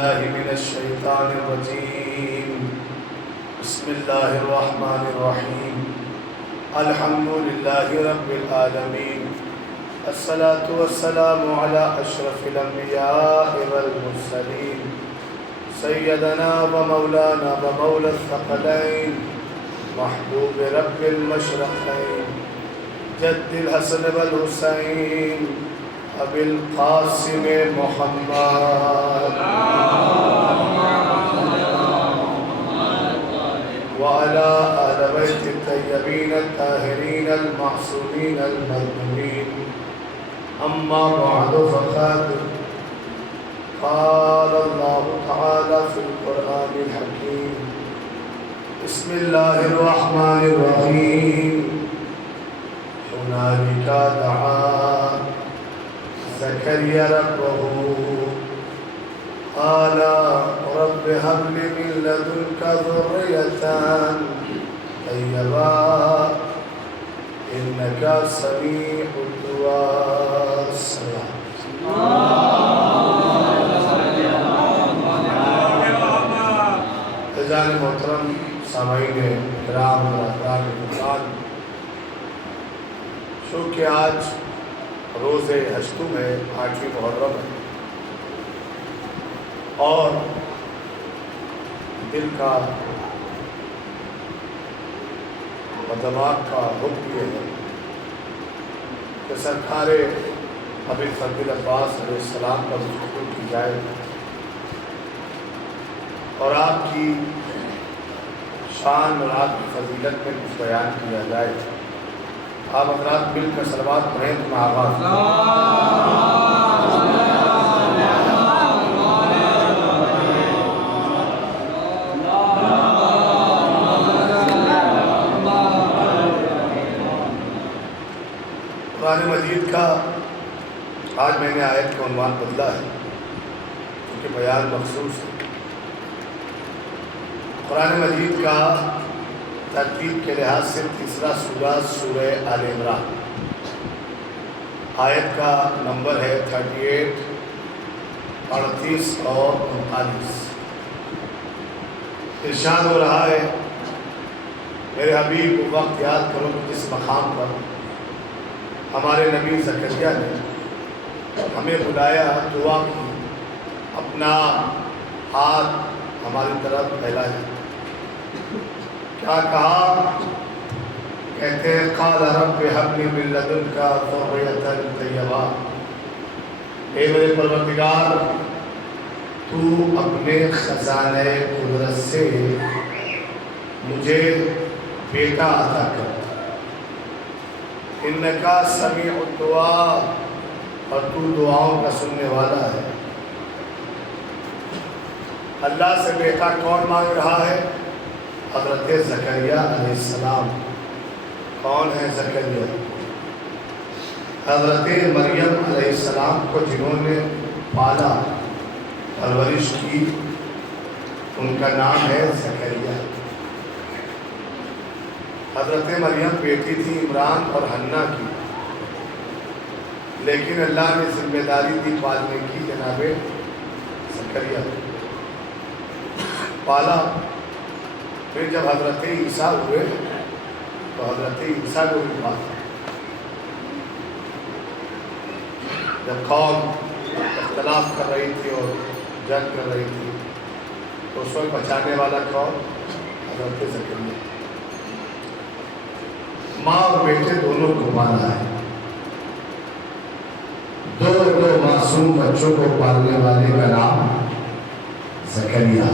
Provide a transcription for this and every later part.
بالله من الشيطان الرجيم. بسم الله الرحمن الرحيم. الحمد لله رب العالمين. الصلاة والسلام على أشرف الأنبياء والمرسلين سيدنا ومولانا ومولى الثقلين محبوب رب المشرقين جد الحسن والحسين أبي القاسم محمد وعلى آل بيت الطيبين الطاهرين المعصومين المظلومين. أما بعد فقد قال الله تعالى في القرآن الحكيم. بسم الله الرحمن الرحيم. هنالك دعا زكريا ربه قال رب هب لي من لدنك ذرية طيبة إنك سميع الدعاء. عزیزان محترم سامعین کرام و احترام قرآن، چونکہ آج روز ہشتم ہے، 8ویں محرم ہے، اور دل کا و دماغ کا حکم یہ ہے کہ سرکار ابی الفضل عباس علیہ السلام کا ذکر کی جائے اور آپ کی شان اور آپ کی فضیلت میں کچھ بیان کیا جائے. آپ حضرات مل کر صلوات پڑھیں تو میں آغاز قرآن مجید کا آج میں نے آیت کا عنوان بدلا ہے کیونکہ بیان مخصوص ہے. قرآن مجید کا ترتیب کے لحاظ سے تیسرا سورہ سورہ آل عمران، آیت کا نمبر ہے 38، 38 اور 39. ارشاد ہو رہا ہے میرے حبیب وہ وقت یاد کرو کہ جس مقام پر ہمارے نبی زکریا نے ہمیں بلایا، دعا کی، اپنا ہاتھ ہماری طرف پھیلایا. کیا کہا؟ کہتے ہیں قال رب هب لي من لدنك ذرية طيبة. اے میرے پروردگار، تو اپنے خزانہ قدرت سے مجھے بیٹا عطا کر. انک سمیع الدعاء، اور تو دعاؤں کا سننے والا ہے. اللہ سے بیٹا کون مانگ رہا ہے؟ حضرت زکریا علیہ السلام. کون ہے زکریا؟ حضرت مریم علیہ السلام کو جنہوں نے پالا، پرورش کی، ان کا نام ہے زکریا. حضرت مریم بیٹی تھی عمران اور حنہ کی، لیکن اللہ نے ذمہ داری دی پالنے کی جناب زکریا پالا. پھر جب حضرت عیسیٰ ہوئے تو حضرت عیسیٰ کو بھی پالا. جب قوم اختلاف کر رہی تھی اور جنگ کر رہی تھی تو اس وقت بچانے والا کون؟ حضرت زکریا. ماں اور بیٹے دونوں کو پالا ہے. دو معصوم بچوں کو پالنے والے کا نام زکریا.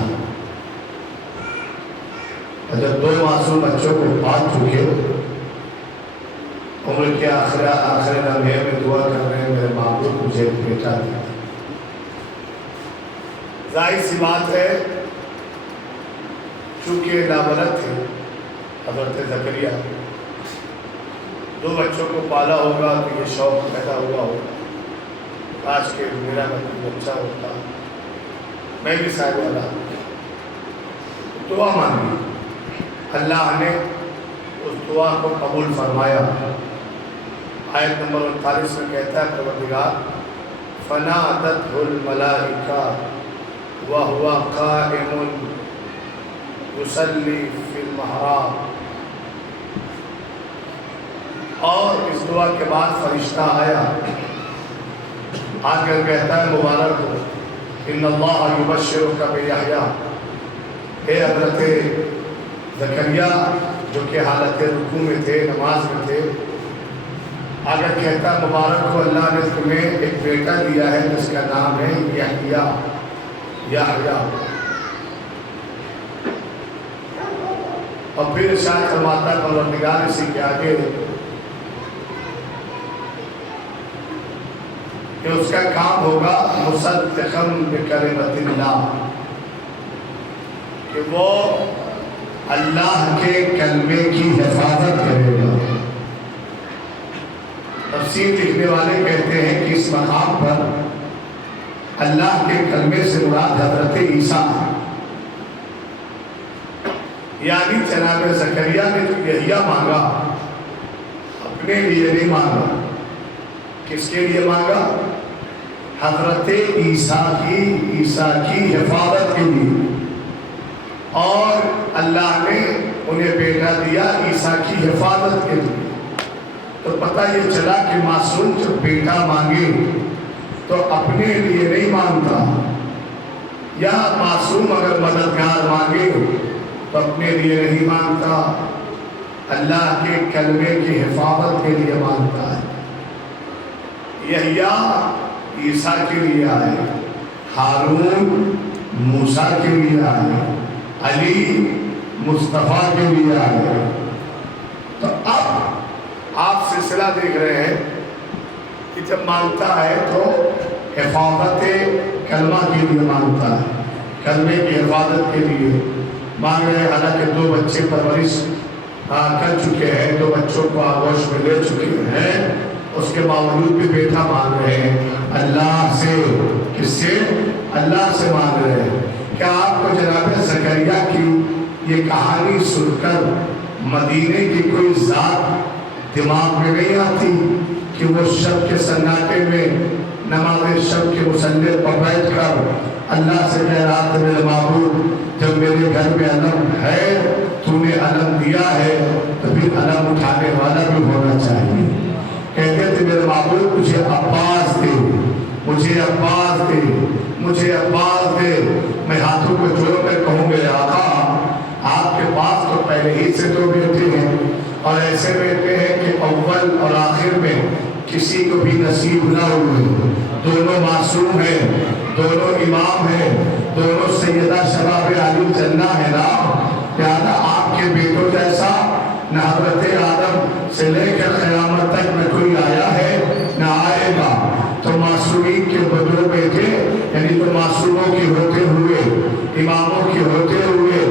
اور جب دو معصوم بچوں کو پال چکے، عمر کے آخر لمحے میں دعا کر رہے ہیں میرے معبود مجھے بیٹا دیا. ظاہر سی بات ہے چونکہ نابلد تھے حضرت زکریا، دو بچوں کو پالا ہوگا تو یہ شوق پیدا ہوا ہوگا آج کے میرا بچہ ہوتا میں بھی صاحب والا. دعا مانگی، اللہ نے اس دعا کو قبول فرمایا. آیت نمبر 39 میں کہتا ہے پروردگار فنادته الملائکہ وهو قائم يصلي في المحراب. اور اس دعا کے بعد فرشتہ آیا آ کر کہتا ہے مبارک ہو ان اللہ یبشرک بیحییٰ. اے حضرت زکریا جو کہ حالت رکوع میں تھے، نماز میں تھے، اگر کہتا مبارک ہو اللہ نے تمہیں ایک بیٹا دیا ہے جس کا نام ہے یحییٰ. یحییٰ. اور پھر ارشاد فرماتا ہے پروردگار اسی کے آگے کہ اس کا کام ہوگا مصدقا بکلمۃ اللہ، کہ وہ اللہ کے کلمے کی حفاظت کرے گا. تفسیر لکھنے والے کہتے ہیں کہ اس مقام پر اللہ کے کلمے سے مراد حضرت عیسیٰ، یعنی جناب زکریا نے جو یحییٰ مانگا اپنے لیے نہیں مانگا. کس کے لیے مانگا؟ حضرت عیسیٰ کی حفاظت کے لیے. اور اللہ نے انہیں بیٹا دیا عیسیٰ کی حفاظت کے لیے. تو پتہ یہ چلا کہ معصوم جب بیٹا مانگے تو اپنے لیے نہیں مانگتا، یا معصوم اگر مددگار مانگے تو اپنے لیے نہیں مانگتا، اللہ کے کلمے کی حفاظت کے لیے مانگتا ہے. یحییٰ عیسیٰ کے لیے آئے، ہارون موسیٰ کے لیے آئے، علی مصطفیٰ کے لیے آئے. تو اب آپ سلسلہ دیکھ رہے ہیں کہ جب مانگتا ہے تو حفاظت کلمہ کے لیے مانگتا ہے، کلمے کی حفاظت کے لیے مانگ رہے ہیں. حالانکہ 2 بچے پرورش کر چکے ہیں، 2 بچوں کو آغوش میں لے چکے ہیں، اس کے باوجود بھی بیٹا مانگ رہے ہیں اللہ سے. کس سے؟ اللہ سے مانگ رہے ہیں. کیا آپ کو جناب زکریا کی یہ کہانی سن کر مدینے کی کوئی ذات دماغ میں نہیں آتی کہ وہ شب کے سناٹے میں نماز شب کے مصلی پر بیٹھ کر اللہ سے کہہ رہا تھا میرے معبود جب میرے گھر میں علم ہے، تو نے علم دیا ہے، تو پھر علم اٹھانے والا بھی ہونا چاہیے. کہتے تھے میرے معبود مجھے عباس دے، مجھے عباس دے، مجھے عباس دے. میں ہاتھوں کو جوڑ کر کہوں میرے آقا آپ کے پاس تو پہلے ہی سے 2 بیٹے ہیں، اور ایسے بیٹے ہیں کہ اول اور آخر میں کسی کو بھی نصیب نہ ہوئے. دونوں معصوم ہیں، دونوں امام ہیں، دونوں سیدہ شباب اہل الجنہ ہے نا. لہذا آپ کے بیٹوں جیسا نہ حضرت آدم سے لے کر قیامت تک نہ کوئی آیا ہے نہ آئے گا. تو معصومین کے 2 بیٹے، یعنی تو معصوموں کے ہوتے ہوئے، اماموں کے ہوتے ہوئے،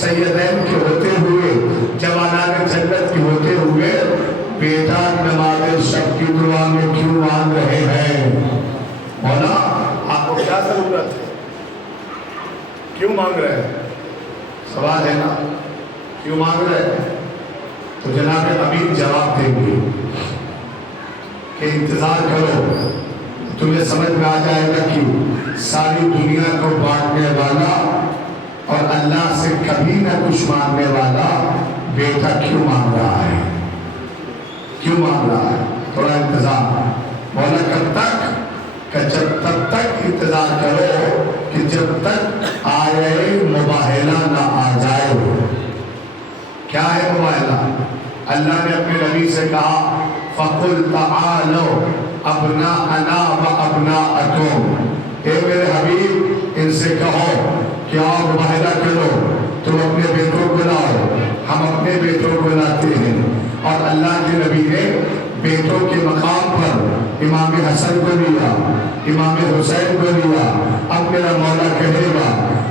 سیدین کے ہوتے ہوئے، جوانان جنت کے ہوتے ہوئے، بیٹا نماز شب کی دعا میں کیوں مانگ رہے ہیں؟ مولا آپ کو کیا ضرورت ہے؟ کیوں مانگ رہے ہیں؟ سوال ہے نا، کیوں مانگ رہے ہیں؟ تو جناب امین جواب دیں گے کہ انتظار کرو، تمہیں سمجھ میں آ جائے گا کہ ساری دنیا کو بانٹنے والا اور اللہ سے کبھی نہ کچھ مانگنے والا بیٹا کیوں مانگ رہا ہے، کیوں مانگ رہا ہے. تھوڑا انتظار. مولا کب تک؟ کہ جب تب تک انتظار کرو کہ جب تک آئے مباہلہ نہ آ جائے. کیا ہے مباہلہ؟ اللہ نے اپنے نبی سے کہا فَقُلْ تَعَالَوْا أَبْنَاءَنَا وَأَبْنَاءَكُمْ. اے میرے حبیب ان سے کہو کہ آؤ مباہلہ کرو، تم اپنے بیٹوں کو لاؤ، ہم اپنے بیٹوں کو لاتے ہیں. اور اللہ کے نبی نے بیٹوں کے مقام پر امام حسن کو لیا، امام حسین کو لیا. اب میرا مولا کہے گا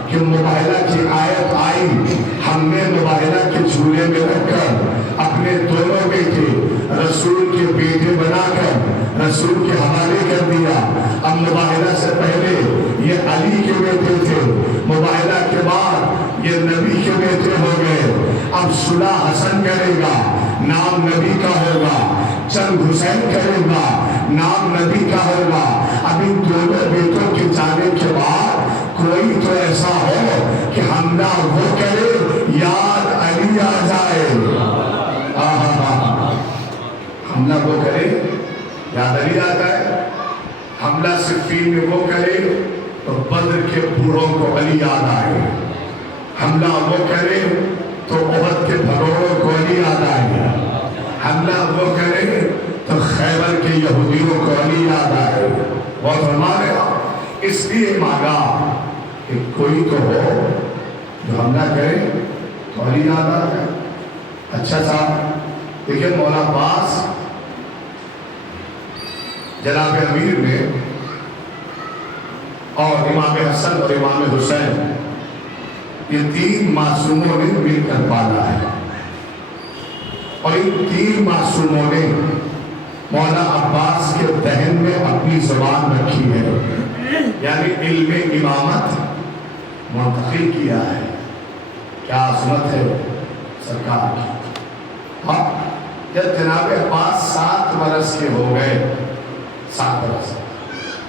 کہ مباہلہ کی آیت آئی، ہم نے مباہلہ کے جھولے میں رکھ کر اپنے دونوں بیٹے رسول کے بیٹے بنا کر رسول کے حوالے کر دیا. اب مباہلہ سے پہلے یہ علی کے بیٹے تھے، مباہلہ کے بعد یہ نبی کے بیٹے ہو گئے. اب صلح حسن کرے گا، نام نبی کا ہوگا. چند حسین کرے گا، نام نبی کا ہوگا. اب ان دونوں بیٹوں کے جانے کے بعد کوئی تو ایسا ہو کہ حملہ وہ کرے یاد علی آ جائے. حملہ وہ کرے یاد علی آ جائے. حملہ صفین میں وہ کرے تو بدر کے بوڑھوں کو علی یاد آئے. حملہ وہ کرے تو احد کے بھگوڑوں کو علی یاد آئے. حملہ وہ کرے تو خیبر کے یہودیوں کو علی یاد آئے. وہ فرما رہا اس لیے مانگا کہ کوئی تو ہو جو حملہ کرے تو علی یاد آ جائے. اچھا صاحب دیکھیں مولا عباس جناب امیر نے اور امام حسن اور امام حسین یہ تین معصوموں نے مل کر پالا ہے. اور ان تین معصوموں نے مولا عباس کے دہن میں اپنی زبان رکھی ہے. یعنی علم امامت منتقل کیا ہے. کیا عظمت ہے سرکار کی. جب جناب عباس 7 برس کے ہو گئے 7 برس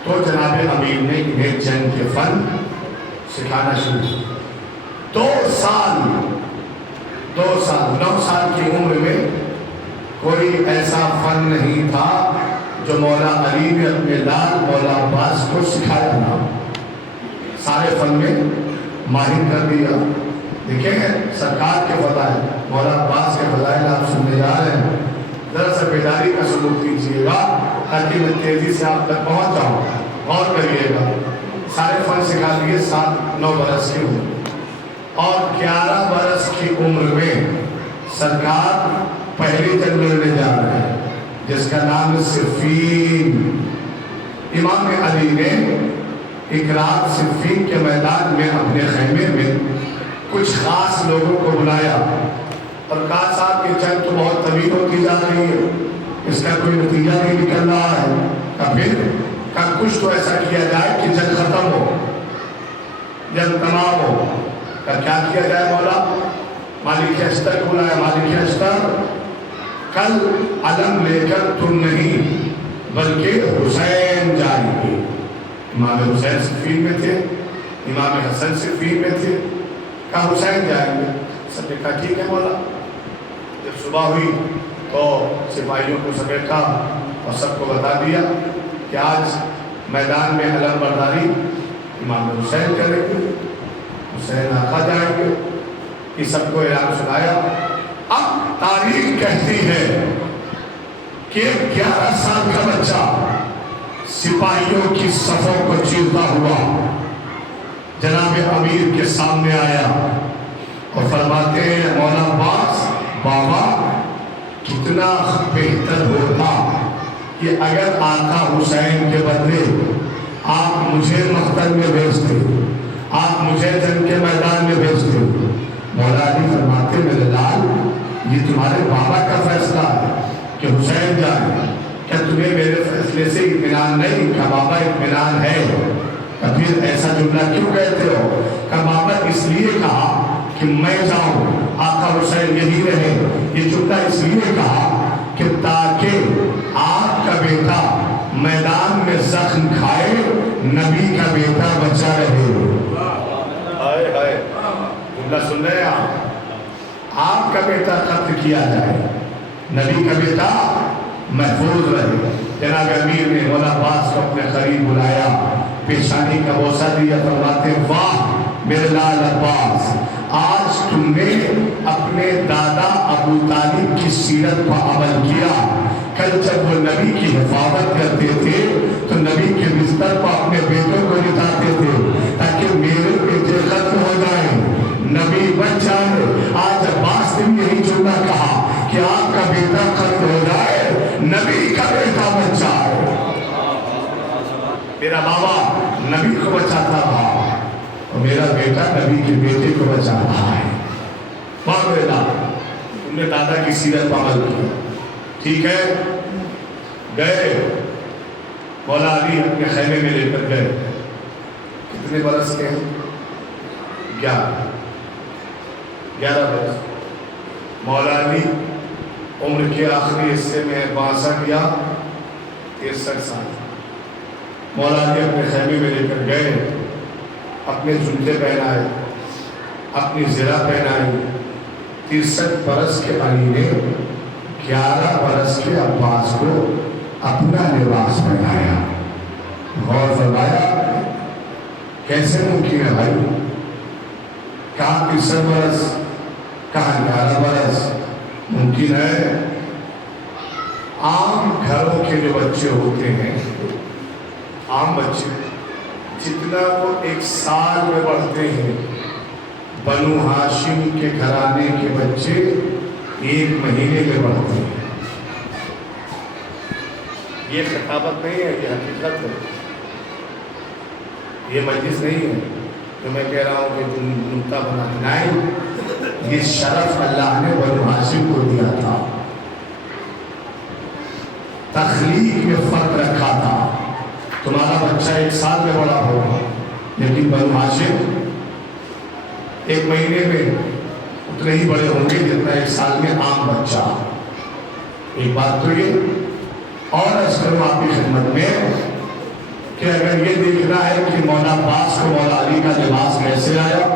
تو جناب امیر نے انہیں جنگ کے فن سکھانا شروع کیا. 2 سال 9 سال کی عمر میں کوئی ایسا فن نہیں تھا جو مولا علی نے اپنے لال مولا عباس کو سکھایا نہ. سارے فن میں ماہر کر دیا. دیکھیں سرکار کے فضائل مولا عباس کے فضائل آپ سننے جا رہے ہیں. ذرا سا بیداری کا سلوک کیجیے گا تاکہ میں تیزی سے آپ تک پہنچ جاؤں. غور کریے گا. سارے فن سکھا دیے 9 برس کی عمر اور 11 برس کی عمر میں سرکار پہلی جنگ لڑنے جا رہے ہیں جس کا نام ہے صفین. امام علی نے ایک رات صفین کے میدان میں اپنے خیمے میں کچھ خاص لوگوں کو بلایا اور کہا صاحب یہ جنگ تو بہت طویل ہوتی جا رہی ہے, اس کا کوئی نتیجہ نہیں نکل رہا ہے. پھر کچھ تو ایسا کیا جائے کہ جنگ ختم ہو, جنگ تمام ہو. کیا کیا جائے مولا؟ مالک اشتر کو بلایا. مالک اشتر کل علم لے کر تم نہیں بلکہ حسین جائیں گے. امام حسین صفین میں تھے, امام حسن صفین میں تھے. کہا حسین جائیں گے. سب نے کہا ٹھیک ہے مولا. جب صبح ہوئی تو سپاہیوں کو سمیٹا اور سب کو بتا دیا کہ آج میدان میں علم برداری امام حسین کریں گے, حسین آقا جائیں گے. یہ سب کو اعلان سنایا. اب تاریخ کہتی ہے کہ 11 سال کا بچہ سپاہیوں کی صفوں کو چیرتا ہوا جناب امیر کے سامنے آیا اور فرماتے ہیں مولا عباس بابا کتنا بہتر ہوتا کہ اگر آقا حسین کے بدلے آپ مجھے مقتل میں بھیجتے, آپ مجھے جنگ کے میدان میں بھیجتے. مولا علی فرماتے میرے لال یہ تمہارے بابا کا فیصلہ ہے کہ حسین جائے. کیا تمہیں میرے فیصلے سے اطمینان نہیں؟ کہ بابا اطمینان ہے. پھر ایسا جملہ کیوں کہتے ہو؟ کہ بابا اس لیے کہا کہ میں جاؤں آقا حسین یہی رہے. یہ جملہ اس لیے کہا کہ تاکہ آپ کا بیٹا میدان میں زخم کھائے, نبی کا بیٹا بچا رہے. جملہ سن رہے ہیں آپ کا بیٹا قتل کیا جائے, نبی کا بیٹا محفوظ رہے. جناب امیر نے مولا عباس کو اپنے قریب بلایا, پیشانی کا بوسہ دیا. فرماتے واہ میرے لال عباس, آج تم نے اپنے دادا ابو طالب کی سیرت پر عمل کیا. کل جب وہ نبی کی حفاظت کرتے تھے تو نبی کے بستر پر اپنے بیٹوں کو لٹاتے تھے تاکہ میرے بیٹے ختم ہو جائیں, نبی بچ جائے. آج عباس نے یہی جملہ کہا کہ آپ کا بیٹا ختم ہو جائے, نبی کا بیٹا بچ جائے. میرا بابا نبی کو بچاتا تھا اور میرا بیٹا نبی کے بیٹے کو بچا رہا ہے. تم نے دادا کی سیرت پر عمل کیا. ٹھیک ہے, گئے مولا علی اپنے خیمے میں لے کر گئے. کتنے برس کے ہیں؟ 11 برس. مولا علی عمر کے آخری حصے میں 62 یا 63 سال. مولا علی اپنے خیمے میں لے کر گئے اپنے جوتے پہنائے، اپنی زرہ پہنائی۔ 63 برس کے علی نے 11 برس کے عباس کو اپنا لباس پہنایا۔ غور فرمایا کیسے ممکن ہے بھائی؟ کہاں 63 برس، کہاں 11 برس؟ ممکن ہے۔ عام گھروں کے جو بچے ہوتے ہیں، عام بچے جتنا وہ 1 سال میں بڑھتے ہیں، بنو ہاشم کے گھرانے کے بچے 1 مہینے میں بڑھتے ہیں۔ یہ خطابت نہیں ہے، یہ حقیقت ہے، یہ مجلس نہیں ہے جو میں کہہ رہا ہوں کہ تم نکتہ بنا نہیں۔ یہ شرف اللہ نے بنو ہاشم کو دیا تھا، تخلیق میں فرق رکھا تھا۔ تمہارا بچہ 1 سال میں بڑا ہوگا، لیکن بنو ہاشم 1 مہینے میں اتنے ہی بڑے ہوں گے جتنا 1 سال میں عام بچہ۔ ایک بات تو یہ اور عرض کروں آپ کی خدمت میں کہ اگر یہ دیکھنا ہے کہ مولا عباس کو مولا علی کا لباس کیسے آیا،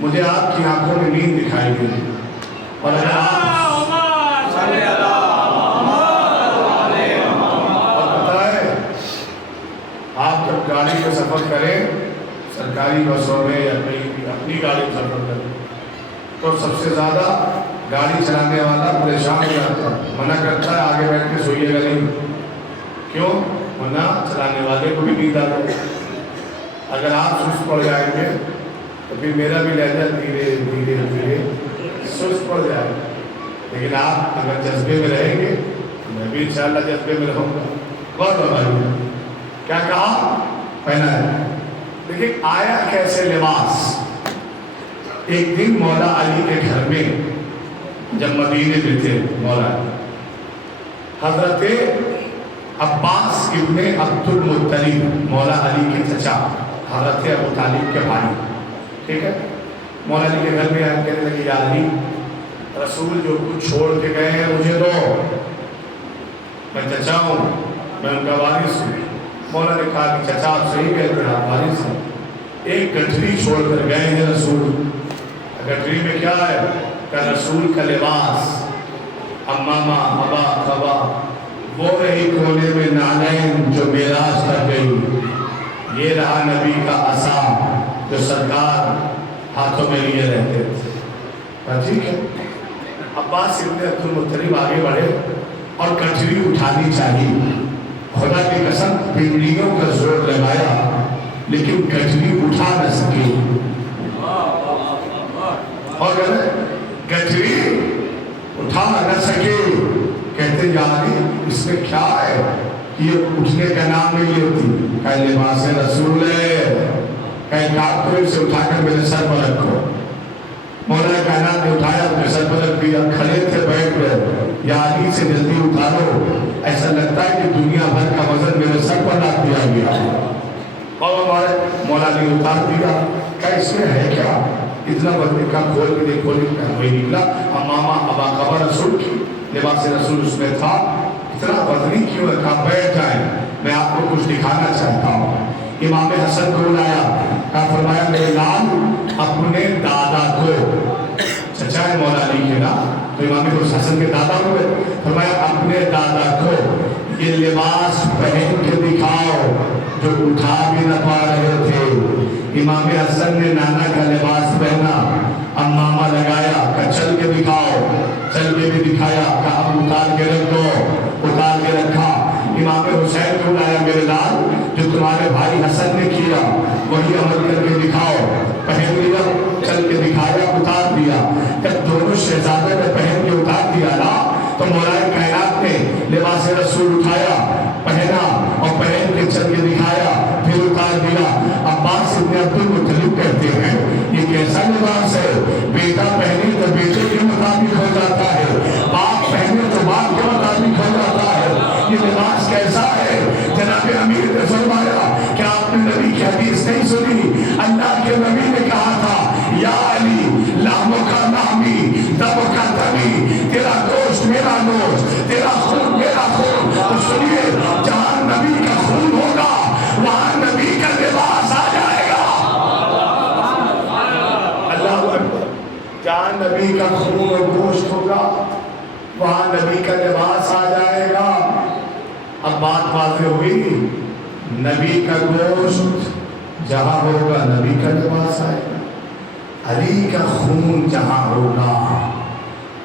مجھے آپ کی آنکھوں میں نیند دکھائی دی، اور اگر آپ جب گاڑی میں سفر کریں، سرکاری بسوں میں یا کہیں بھی اپنی گاڑی میں سفر کریں، تو سب سے زیادہ گاڑی چلانے والا پریشان ہو جاتا ہے، منع کرتا ہے آگے بیٹھ کے سوئیے گا نہیں۔ کیوں؟ ورنہ چلانے والے کو بھی نیند آتی ہے۔ اگر آپ سست پڑ جائیں گے تو پھر میرا بھی لہجہ دھیرے دھیرے دھیرے سست پڑ جائے گا، لیکن آپ اگر جذبے میں رہیں گے، میں بھی انشاءاللہ جذبے میں رہوں گا۔ بہت بڑھیا کیا کہا؟ پہنا ہے۔ لیکن آیا کیسے لباس؟ ایک دن مولا علی کے گھر میں جب مدینے میں تھے مولا، حضرت عباس ابن عبد المطلب مولا علی کے چچا، حضرت ابو طالب کے بھائی، ٹھیک ہے، مولا علی کے گھر میں آئے، کہنے لگے یا علی، رسول جو کچھ چھوڑ کے گئے ہیں مجھے دو، میں چچا ہوں، میں ان کا وارث ہوں۔ مولا نے کہا کہ چچا آپ صحیح کہتے ہیں، آپ وارث ہیں، ایک گٹھری چھوڑ کر گئے ہیں رسول۔ گٹھری میں کیا ہے؟ کہ رسول کا لباس، امامہ، ابا، خبا، وہ رہی کونے میں نالین جو معراج تک گئی، یہ رہا نبی کا عصا جو سرکار ہاتھوں میں لیے رہتے تھے۔ ٹھیک ہے، عباس ابن عبد المطلب آگے بڑھے اور گٹھری اٹھانی چاہیے، خدا کی قسم پنڈلیوں کا زور لگایا لیکن گٹھری اٹھا نہ سکے، اور گٹھری اٹھا نہ سکے۔ کہتے یعنی اس میں کیا ہے؟ یہ اٹھنے کا نام نہیں ہوتی، کہ لباس رسول ہے، کہ کاٹ کو اسے اٹھا کر میرے سر پر رکھو۔ مولا کائنات نے اٹھایا، اپنے سر پر رکھ دیا، کھڑے تھے بیٹھ گئے، یا علی سے جلدی اتارو، ایسا لگتا ہے کہ دنیا بھر کا وزن میرے سر پر لاکھ دیا گیا۔ اور ہمارے مولا نے اتار دیا، کہ اس میں ہے کیا؟ اتنا وزن کا کھول کے دیکھو، وہی نکلا امامہ ابا خبر رسول کی، لباس رسول اس میں تھا۔ اتنا وزنی کیوں ہے؟ کہا بیٹھ جائیں، میں آپ کو کچھ دکھانا چاہتا ہوں۔ امام حسن کو بلایا، کہا فرمایا میرے لال اپنے دادا کو، چچا ہے مولا علی کے نا، تو امام حسن کے دادا ہوئے، فرمایا اپنے دادا کو یہ لباس پہن کے دکھاؤ جو اٹھا بھی نہ پا رہے تھے۔ امام حسن نے نانا کا لباس پہنا، امامہ لگایا، کہ چل کے دکھاؤ، چل کے بھی دکھایا، کہ اب اتار کے رکھ دو، اتار کے رکھا۔ امام حسین کو لایا، میرے لال جو تمہارے بھائی حسن نے کیا وہی عمل کر کے دکھاؤ، پہن لیا، چل کے دکھایا، اتار دیا۔ جب دونوں شہزادے نے پہن کے اتار دیا نا، تو مولا کائنات نے لباس رسول اٹھایا، پہنا اور پہن کے چل کے دکھایا، پھر اتار دیا۔ عباس ابن عبد المطلب کہتے ہیں یہ کیسا لباس ہے؟ بیٹا پہنے تو بیٹے کے مطابق ہو جاتا ہے، باپ پہنے تو باپ کے مطابق ہو جاتا ہے، یہ لباس کیسا ہے؟ جناب امیر نے فرمایا کہ آپ نے نبی کی حدیث نہیں سنی؟ اللہ کے نبی نے کہا تھا یا علی لحم کا لحمی دم کا دمی، تیرا گوشت میرا گوشت، جہاں نبی کا خون و گوشت ہوگا وہاں نبی کا لباس آ جائے گا۔ اب بات واضح ہوئی، نبی کا گوشت جہاں ہوگا نبی کا لباس آئے گا، علی کا خون جہاں ہوگا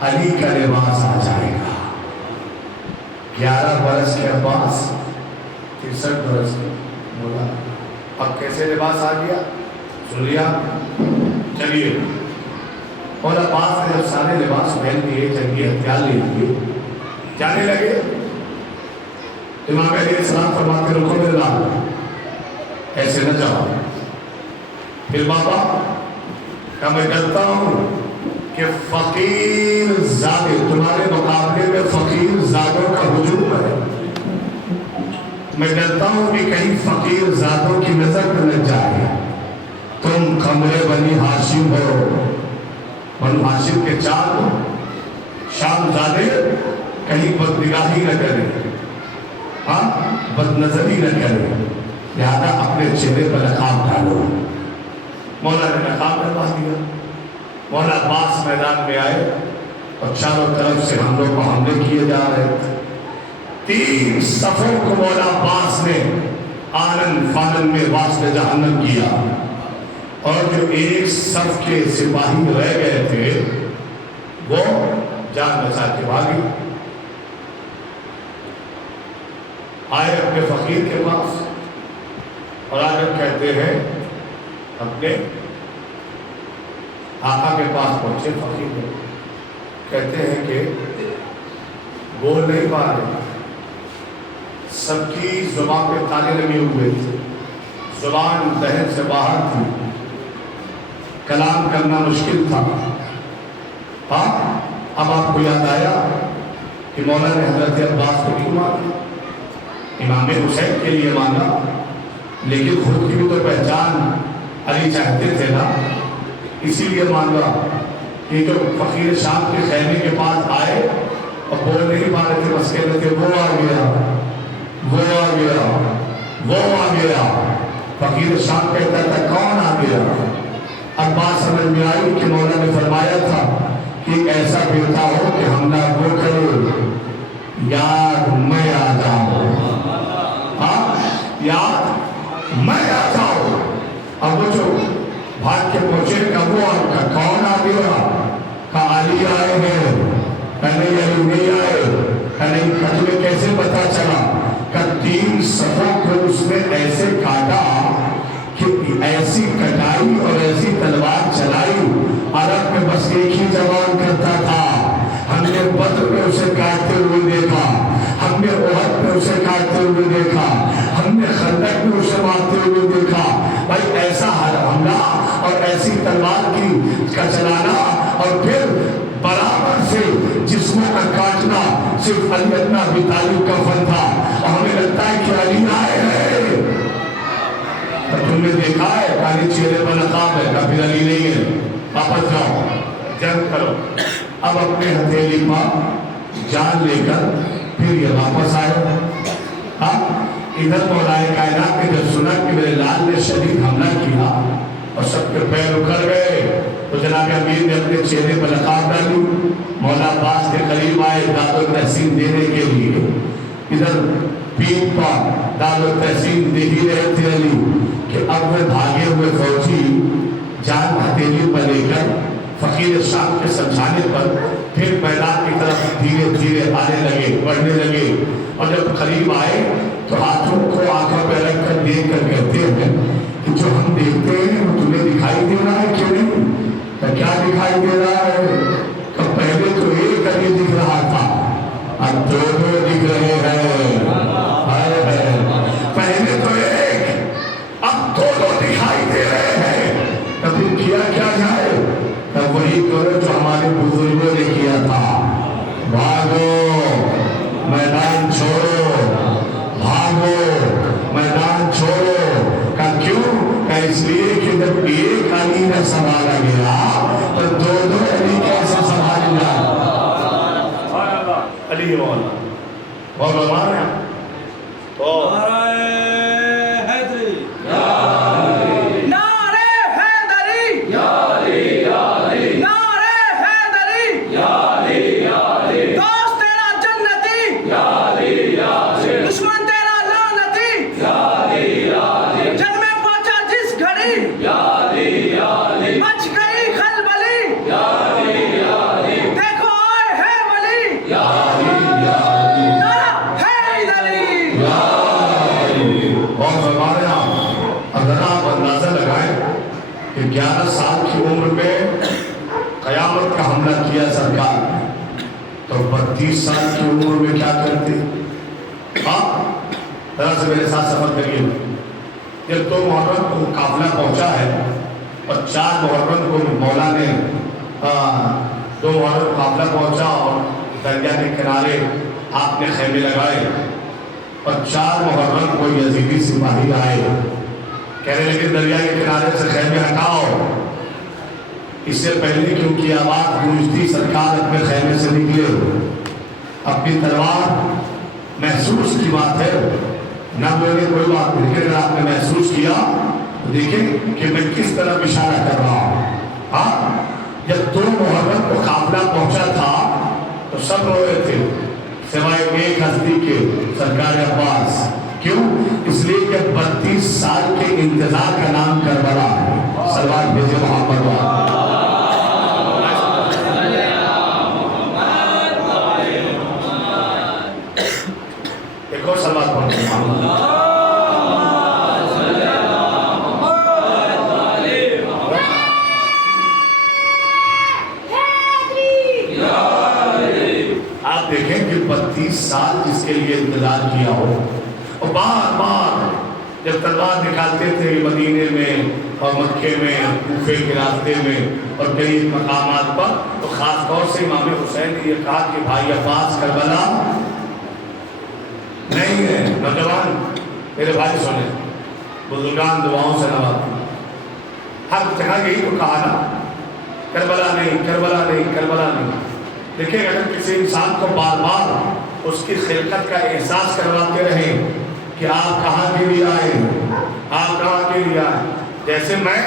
علی کا لباس آ جائے گا۔ 11 برس کے عباس، 63 برس کے مولا، اب کیسے لباس آ گیا سن لیا؟ چلیے مولا عباس نے جب سارے لباس پہن لیے، جنگی ہتھیار لے لیے، جانے لگے، امام علیہ السلام فرماتے رکو میرے لال، ایسے نہ جاؤ۔ پھر بابا کہ میں ڈرتا ہوں کہ فقیر زادے تمہارے مقابلے میں فقیر زادوں کا ہجوم ہے، میں ڈرتا ہوں کہ کہیں فقیر زادوں کی نظر نہ لگ جائے، تم قمر بنی ہاشم ہو، بنو ہاشم کے چاند ہو، شام زادے کہیں بدنگاہی نہ کرے، ہاں بد نظری نہ کرے، لہذا اپنے چہرے پر نقاب ڈالو۔ مولا نے نقاب ڈالوا دیا۔ مولا عباس میدان میں آئے اور چاروں طرف سے حملوں کو حملے کیے جا رہے تھے۔ 3 صفوں کو مولا عباس نے آنن فانن میں واسطے جہنم کیا، اور جو 1 صف کے سپاہی رہ گئے تھے وہ جان بچا کے بھاگے، آئے اپنے فقیر کے پاس اور آج ہم کہتے ہیں اپنے آقا کے پاس پہنچے، فقیر میں کہتے ہیں کہ بول نہیں پا رہے، سب کی زبان پہ تالے لگے ہوئے تھے، زبان دہن سے باہر تھی، کلام کرنا مشکل تھا۔ ہاں اب آپ کو یاد آیا کہ مولا نے حضرت عباس کو کیوں مانگا؟ امام حسین کے لیے مانگا، لیکن خود کی بھی تو پہچان علی چاہتے تھے نا، اسی لیے مانگا کہ جو فقیر شام کے خیمے کے پاس آئے اور بول نہیں پا رہے تھے، مسکے میں تھے، وہ آ گیا، وہ آ گیا، وہ آ گیا۔ فقیر شام کہتا تھا کون آ گیا؟ اب بات سمجھ میں آئی کہ مولا نے فرمایا تھا کہ ایسا بیٹا ہو کہ حملہ وہ کرے، یاد میں آ جاؤں، ہاں یاد میں آ جاؤں۔ اب وہ جو بھاگ کے پہنچے کہ وہ آپ کا کون آ گیا؟ کہ علی آئے ہیں، کہ نہیں علی نہیں آئے، کہ نہیں، کہ تمہیں کیسے پتا چلا؟ کہ 3 صفوں کو اس نے ایسے کاٹا کہ ایسی کٹائی اور ایسی تلوار چلائی، عرب میں بس ایک ہی زبان کرتا تھا۔ ہم نے بدر میں اسے کاٹتے ہوئے دیکھا، ہم نے احد میں اسے کاٹتے ہوئے دیکھا، ہم نے خندق میں اسے مارتے ہوئے دیکھا۔ بھائی ایسا حملہ اور ایسی تلوار کا چلانا اور پھر برابر سے جسموں کا کاٹنا صرف علی بن ابی طالب کا فن تھا، اور ہمیں لگتا ہے کہ علی آئے ہیں۔ تو تم نے دیکھا ہے کالی چہرے پر نقاب ہے، کبھی علی نہیں ہے، واپس جاؤ جنگ کرو۔ اب اپنے ہتھیلی پر جان لے کر پھر یہ واپس آئے۔ ہاں ادھر مولا کائنات نے جب سنا کہ میرے لال نے شدید حملہ کیا اور سب کے پیر اکھڑ گئے، تو جناب امیر نے اپنے چہرے پر نقاب ڈالی، مولا عباس کے قریب آئے داد و تحسین دینے کے لیے، ادھر پیٹ پر داد و تحسین دے ہی رہے تھے علی کہ اب وہ بھاگے ہوئے فوجی جان ہتھیلی پر لے کر فقیر شام کے سمجھانے پر پھر میدان کی طرف دھیرے دھیرے آنے لگے، بڑھنے لگے، اور جب قریب آئے تو ہاتھوں کو آنکھوں پہ رکھ کر دیکھ کر کہتے ہیں کہ جو ہم دیکھتے ہیں وہ تمہیں دکھائی دے رہا ہے کہ نہیں؟ کہ کیا دکھائی دے رہا ہے؟ کہ پہلے تو ایک علی دکھ رہا تھا، اب 2 دکھ رہے ہیں، پہلے تو ایک اب 2 دکھائی دے رہے ہیں۔ کبھی کیا کیا جائے؟ تب وہی کرو جو ہمارے بزرگوں نے کیا تھا، بھاگو میدان چھوڑو، بھاگو میدان چھوڑو۔ کہ کیوں؟ کہ اس لیے کہ جب ایک علی نہ سنبھالا گیا تو 2 علی کیسے سنبھال جائے؟ علی مولا بہت بہمان ہے کہ 11 سال کی عمر میں قیامت کا حملہ کیا سرکار نے، تو 32 سال کی عمر میں کیا کرتے؟ ذرا سے میرے ساتھ سفر کریے۔ جب 2 محرم کو قافلہ پہنچا ہے اور 4 محرم کو مولا نے 2 محرم قافلہ پہنچا اور دریا کے کنارے آپ نے خیمے لگائے، اور 4 محرم کو یزیدی سپاہی آئے، کہنے لگے دریا کے کنارے سے خیمے ہٹاؤ۔ اس سے پہلے کہ ان کی آواز گونجتی سرکار اپنے خیمے سے نکلے، اپنی تلوار، محسوس کی بات ہے، نہ بولے کوئی بات نہیں، لیکن اگر آپ نے محسوس کیا تو دیکھیں کہ میں کس طرح اشارہ کر رہا ہوں۔ جب 2 محرم کو قافلہ پہنچا تھا تو سب روئے تھے سوائے ایک ہستی کے، سرکار عباس۔ کیوں؟ اس لیے کہ 32 سال کے انتظار کا نام کربلا ہے۔ صلوات بھیجے محمد وعلیہ۔ ایک اور صلوات پڑھتے ہیں۔ آپ دیکھیں کہ 32 سال جس کے لیے انتظار کیا ہو، اور بار بار جب تلوار نکالتے تھے مدینے میں اور مکے میں، کوفے کے راستے میں اور کئی مقامات پر، تو خاص طور سے امام حسین نے یہ کہا کہ بھائی عباس کربلا نہیں ہے۔ نوجوان میرے بھائی سنیں، بزرگان دعاؤں سے نوازیں، ہر جگہ یہی تو کہا نا، کربلا نہیں، کربلا نہیں، کربلا نہیں۔ دیکھیں اگر کسی انسان کو بار بار اس کی خلقت کا احساس کرواتے رہیں کہ آپ کہاں کے لیے آئے، آپ کہاں کے لیے آئے، جیسے میں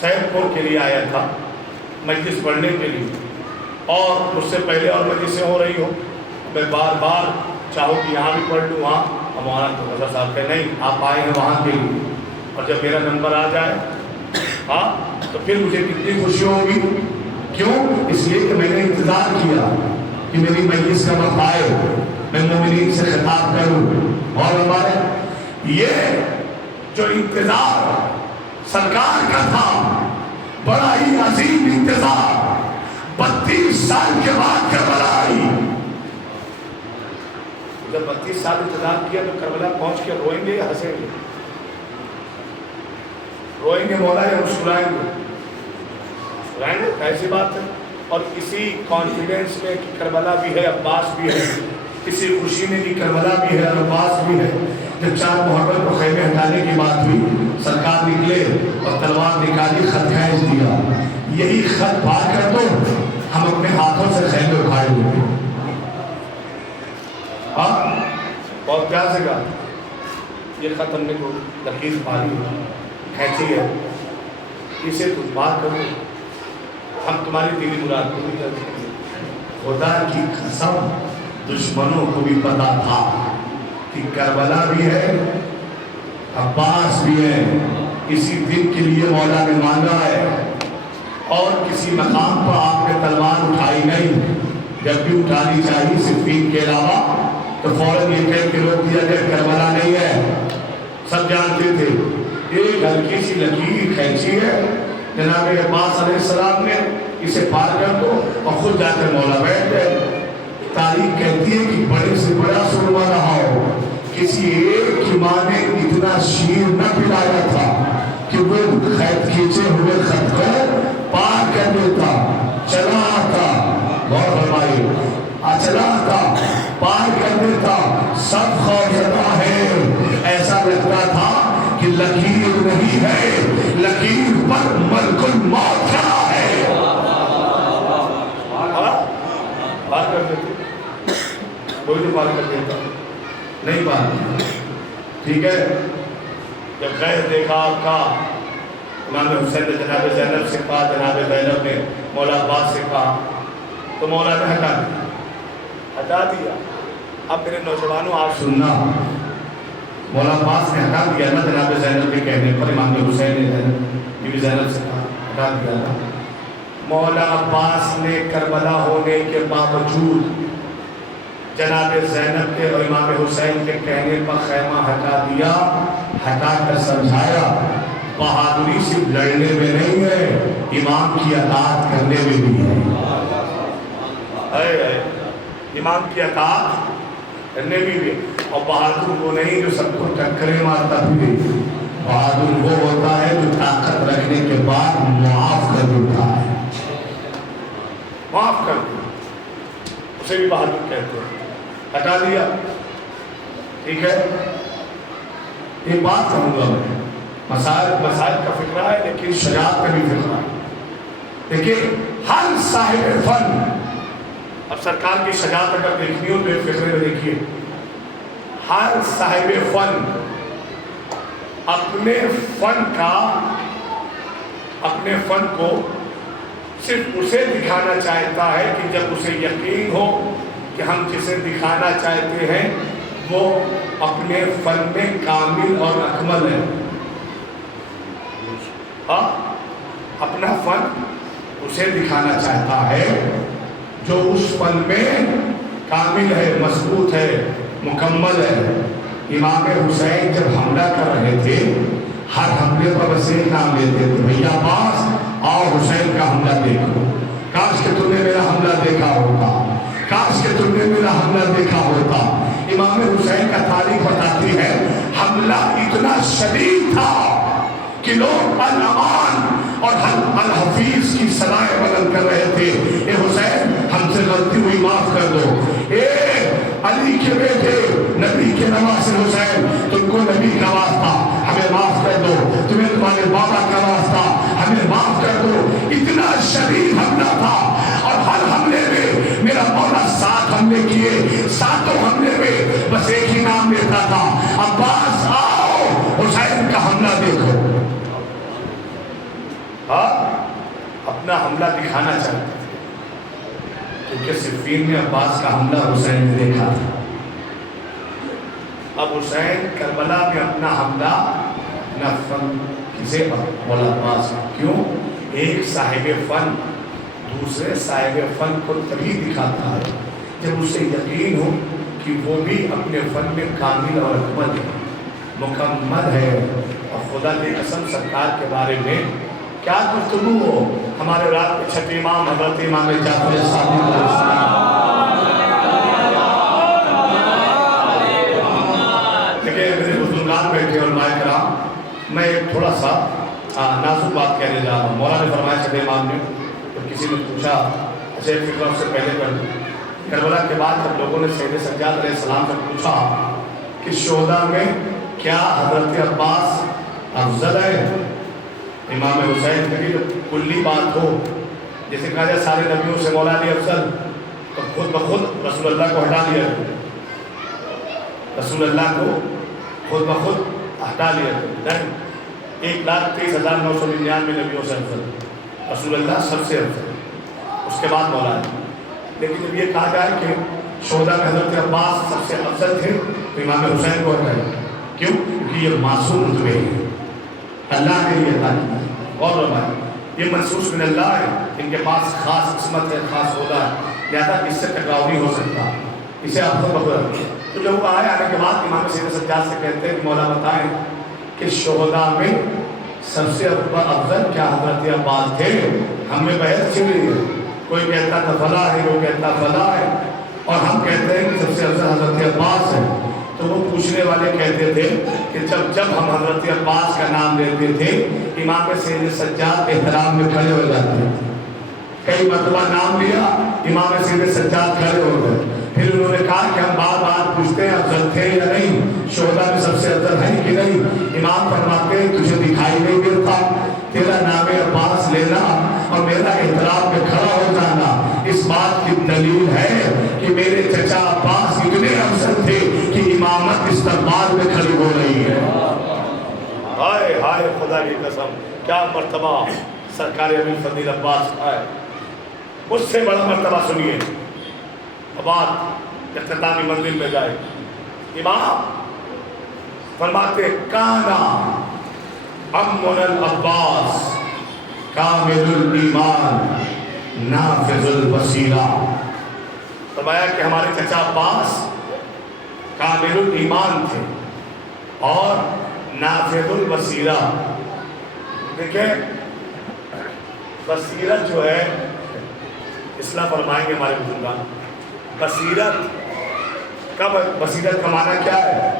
سید پور کے لیے آیا تھا مجلس پڑھنے کے لیے، اور اس سے پہلے اور مجلسیں ہو رہی ہوں، میں بار بار چاہوں کہ یہاں بھی پڑھ لوں، وہاں ہمارا تو حضرت صاحب کہ نہیں آپ آئے ہیں وہاں کے لیے، اور جب میرا نمبر آ جائے تو پھر مجھے کتنی خوشی ہوگی۔ کیوں؟ اس لیے کہ میں نے انتظار کیا کہ میری مجلس کا وقت آئے، میں مومنین سے خطاب کروں، اور ہمارے یہ جو انتظار سرکار کا تھا، بڑا ہی عظیم انتظار، 32 سال کے بعد کربلا آئی۔ جب 32 سال انتظار کیا تو کربلا پہنچ کے روئیں گے یا ہنسیں گے؟ روئیں گے مولا یا مسکرائیں گے؟ مسکرائیں گے، ایسی بات ہے۔ اور اسی کانفیڈنس میں کہ کربلا بھی ہے، عباس بھی ہے، اسی خوشی میں کہ کربلا بھی ہے اور عباس بھی ہے، جب 4 محرم کو خیمے ہٹانے کی بات ہوئی، سرکار نکلے اور تلوار نکالی، خط کھینچ دیا، یہی خط پا کر تو ہم اپنے ہاتھوں سے خیمے اٹھائے ہوئے۔ بہت پیار سے کہا، یہ خط ہم نے جو لکیر پالی کھینچی ہے، اسے تم بات کرو، ہم تمہاری دلی مراد کو بھی کرتے ہیں۔ خدا کی قسم دشمنوں کو بھی پتا تھا کہ کربلا بھی ہے، عباس بھی ہے، اسی دن کے لیے مولا نے مانگا ہے، اور کسی مقام پر آپ نے تلوار اٹھائی نہیں، جب بھی اٹھانی چاہیے صفین کے علاوہ تو فوراً یہ کہہ کے روک دیا کہ کربلا نہیں ہے۔ سب جانتے تھے ایک ہلکی سی لکیر کھینچی ہے، جناب عباس علیہ السلام نے اسے پار کر دو اور خود جا کر مولا بیٹھ گئے۔ تاریخ کہتی ہے کہ بڑے سے بڑا سرما رہا ہو، کسی ایک کی ماں نے اتنا شیر نہ پلایا تھا کہ وہ خط کھینچے ہوئے خط کو پار کر دیتا، چلا آتا، غور فرمائیے، چلا آتا، پار کر دیتا، سب خوفزدہ ہے، ایسا لگتا تھا کہ لکیر نہیں ہے، لکیر پر ملک الموت کھڑا ہے۔ پار کر دیتے، کوئی تو پار کر دیتا، نہیں پار کیا، ٹھیک ہے۔ جب خیر دیکھا آپ کا، امام حسین نے جناب زینب سے کہا، جناب زینب نے مولا عباس سے کہا، تو مولا نے ہٹا دیا۔ اب میرے نوجوانوں آپ سننا، مولا عباس نے ہٹا دیا نا جناب زینب کے کہنے پر، امام حسین نے بیوی زینب سے کہا، ہٹا دیا نا۔ مولا عباس نے کربلا ہونے کے باوجود جناب زینب کے اور امام حسین کے کہنے پر خیمہ ہٹا دیا، ہٹا کر سمجھایا بہادری صرف لڑنے میں نہیں ہے، امام کی اطاعت کرنے میں بھی ہے۔ امام کی اطاعت کرنے میں بھی ہے۔ اور بہادر وہ نہیں جو سب کو ٹکرے مارتا بھی، بہادر وہ ہوتا ہے جو طاقت رکھنے کے بعد معاف کر دیتا ہے، معاف کر دیا، اسے بھی بہادر کہتے ہیں۔ ہٹا دیا، ٹھیک ہے۔ ایک بات کہوں گا میں، مسائل کا فکرہ ہے لیکن شجاعت کا بھی فکرہ ہے۔ دیکھیے ہر صاحب فن، اب سرکار کی شجاعت اگر دیکھنی ہو تو ایک فکرے میں دیکھیے، ہر صاحب فن اپنے فن کو صرف اسے دکھانا چاہتا ہے کہ جب اسے یقین ہو کہ ہم جسے دکھانا چاہتے ہیں وہ اپنے فن میں کامل اور اکمل ہے۔ اپنا فن اسے دکھانا چاہتا ہے جو اس فن میں کامل ہے، مضبوط ہے، مکمل ہے۔ امام حسین جب حملہ کر رہے تھے، ہر حملے پر بس ایک نام لیتے تھے، بھیا عباس آؤ حسین کا حملہ دیکھو، کاش کہ تم نے میرا حملہ دیکھا ہوتا، کاش کہ تم نے میرا حملہ دیکھا ہوتا۔ امام حسین کا تاریخ بتاتی ہے حملہ اتنا شدید تھا کہ لوگ الامان اور الحفیظ کی صدائیں بلند کر رہے تھے، اے حسین ہم سے غلطی ہوئی معاف کر دو، اے علی کے بیٹے نبی کے نواسے حسین تم کو نبی کا واسطہ ہمیں معاف کر دو، تمہیں تمہارے بابا کا واسطہ ہمیں معاف کر دو۔ اتنا شدید حملہ تھا اور ہر حملے میں میرا مولا 7 حملے کیے، 7 حملے میں بس ایک ہی نام لیتا تھا، عباس آؤ حسین کا حملہ دیکھو۔ اپنا حملہ دکھانا چاہتے تھے کیونکہ صفین میں عباس کا حملہ حسین نے دیکھا تھا۔ اب حسین کربلا میں اپنا حملہ اپنا فن کسے پر مولا عباس، کیوں؟ ایک صاحب فن دوسرے صاحب فن کو تبھی دکھاتا ہے جب اسے یقین ہو کہ وہ بھی اپنے فن میں کامل اور اکمل ہے، مکمل ہے۔ اور خدا کی قسم سرکار کے بارے میں کیا گفتگو ہو، ہمارے رات کے چھٹے امام حضرت امام جعفر صادق علیہ السلام۔ دیکھیں میرے بزرگان بیٹھے اور علماء کرام، میں ایک تھوڑا سا نازک بات کہنے جا رہا ہوں۔ مولا نے فرمایا چھٹے امام نے، تو کسی نے پوچھا، اچھا ایک فکرہ اس سے پہلے کر دوں، کربلا کے بعد جب لوگوں نے سید سجاد علیہ السلام سے پوچھا کہ شہداء میں کیا حضرت عباس افضل ہے؟ امام حسین کی جو کلی بات ہو، جیسے کہا جائے سارے نبیوں سے مولا علی افضل، تو خود بخود رسول اللہ کو ہٹا لیا، رسول اللہ کو خود بخود ہٹا لیا۔ نہیں، 1,30,999 نبیوں سے افضل، رسول اللہ سب سے افضل، اس کے بعد مولا علی۔ لیکن جب یہ کہا جائے کہ شہداء میں حضرت عباس سب سے افضل تھے تو امام حسین کو ہٹائے، کیوں؟ کیونکہ یہ معصوم رتبے ہیں، اللہ نے یہ عطا کیا اور رمائے، یہ منصوص من اللہ ہے، ان کے پاس خاص قسمت ہے، خاص عہدہ ہے، لہذا اس سے ٹکراؤ نہیں ہو سکتا، اسے آپ خود بخود رکھیں۔ تو جب وہ آئے آنے کے بعد امام سید سجاد سے کہتے ہیں کہ مولا بتائیں کہ شہداء میں سب سے افضل کیا حضرت عباس تھے؟ ہم میں بحث چل رہی ہے، کوئی کہتا تھا فلاں ہے، کوئی کہتا فلاں ہے، اور ہم کہتے ہیں کہ سب سے افضل حضرت عباس ہے۔ تو وہ پوچھنے والے کہتے تھے کہ جب ہم حضرت عباس کا نام لیتے تھے امام سید سجاد احترام میں کھڑے ہو جاتے تھے، کئی مرتبہ نام لیا امام سید سجاد کھڑے ہو گئے، پھر انہوں نے کہا کہ ہم بار بار پوچھتے ہیں افضل تھے یا نہیں، شہداء میں سب سے افضل ہیں کہ نہیں؟ امام فرماتے ہیں تجھے دکھائی نہیں دیتا، تیرا نام عباس لینا اور میرا احترام میں کھڑا ہو جانا اس بات کی دلیل ہے کہ میرے چچا عباس اتنے افضل تھے کہ امامت اس دربار میں کھڑی ہو رہی ہے۔ ہائے ہائے خدا کی قسم، کیا مرتبہ سرکار ابی الفضیل عباس آئے، اس سے بڑا مرتبہ سنیے۔ بات اختتامی منزل میں جائے، امام فرماتے کانا امن العباس کامل الایمان نافذ البصیرہ، فرمایا کہ ہمارے چچا عباس کامل الایمان تھے اور نافذ البصیرہ، دیکھیں بصیرت جو ہے، اصلاح فرمائیں گے ہمارے بزرگان، بصیرت کب، بصیرت کا معنی کیا ہے؟